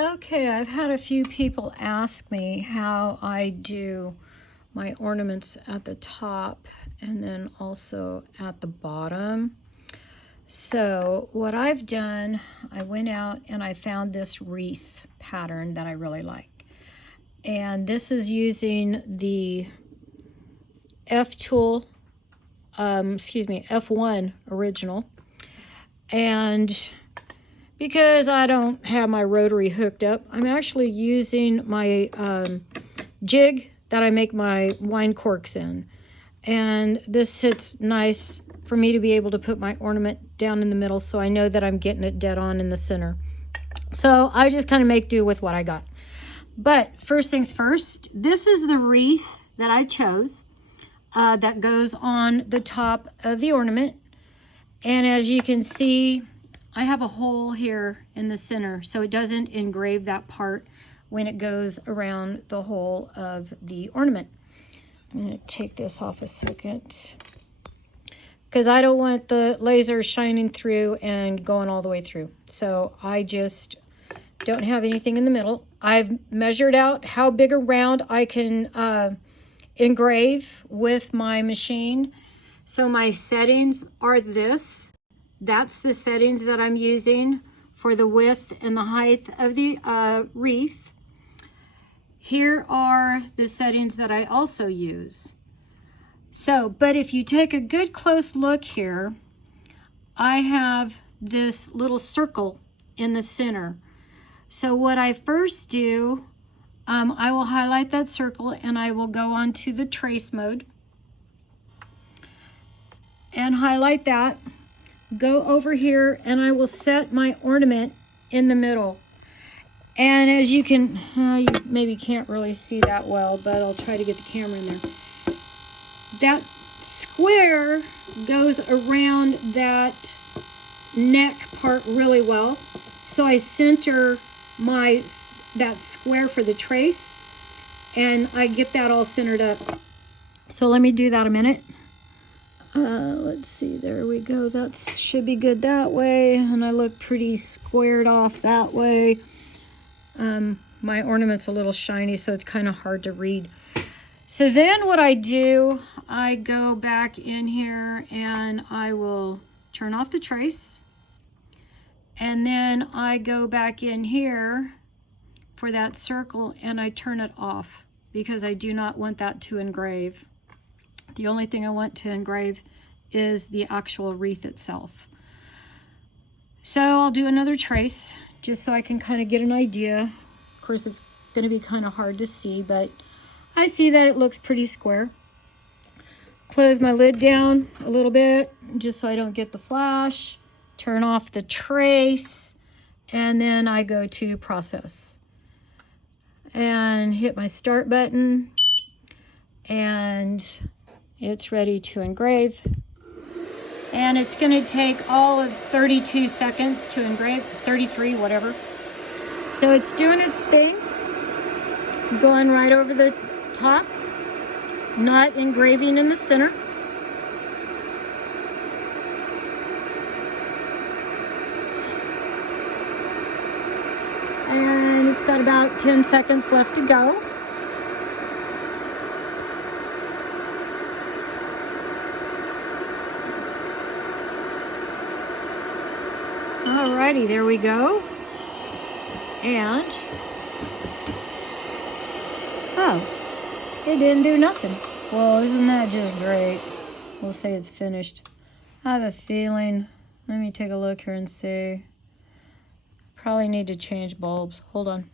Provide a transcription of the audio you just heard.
Okay, I've had a few people ask me how I do my ornaments at the top and then also at the bottom. So what I've done, I went out and I found this wreath pattern that I really like. And this is using the F-tool, F1 original. And because I don't have my rotary hooked up, I'm actually using my jig that I make my wine corks in. And this sits nice for me to be able to put my ornament down in the middle, so I know that I'm getting it dead on in the center. So I just kind of make do with what I got. But first things first, this is the wreath that I chose that goes on the top of the ornament. And as you can see, I have a hole here in the center, so it doesn't engrave that part when it goes around the whole of the ornament. I'm going to take this off a second because I don't want the laser shining through and going all the way through. So I just don't have anything in the middle. I've measured out how big around I can engrave with my machine. So my settings are this. That's the settings that I'm using for the width and the height of the wreath. Here are the settings that I also use. So, but if you take a good close look here, I have this little circle in the center. So what I first do, I will highlight that circle and I will go on to the trace mode and highlight that. Go over here and I will set my ornament in the middle. And as you can, you maybe can't really see that well, but I'll try to get the camera in there. That square goes around that neck part really well. So I center that square for the trace and I get that all centered up. So let me do that a minute. Let's see, there we go. That should be good that way. And I look pretty squared off that way. My ornament's a little shiny, so it's kind of hard to read. So then what I do, I go back in here and I will turn off the trace. And then I go back in here for that circle and I turn it off because I do not want that to engrave. The only thing I want to engrave is the actual wreath itself. So I'll do another trace just so I can kind of get an idea. Of course, it's going to be kind of hard to see, but I see that it looks pretty square. Close my lid down a little bit just so I don't get the flash. Turn off the trace, and then I go to process and hit my start button, and it's ready to engrave. And it's going to take all of 32 seconds to engrave, 33, whatever. So it's doing its thing, going right over the top, not engraving in the center. And it's got about 10 seconds left to go. Alrighty, there we go. And, oh, it didn't do nothing. Well, isn't that just great? We'll say it's finished. I have a feeling, let me take a look here and see. Probably need to change bulbs. Hold on.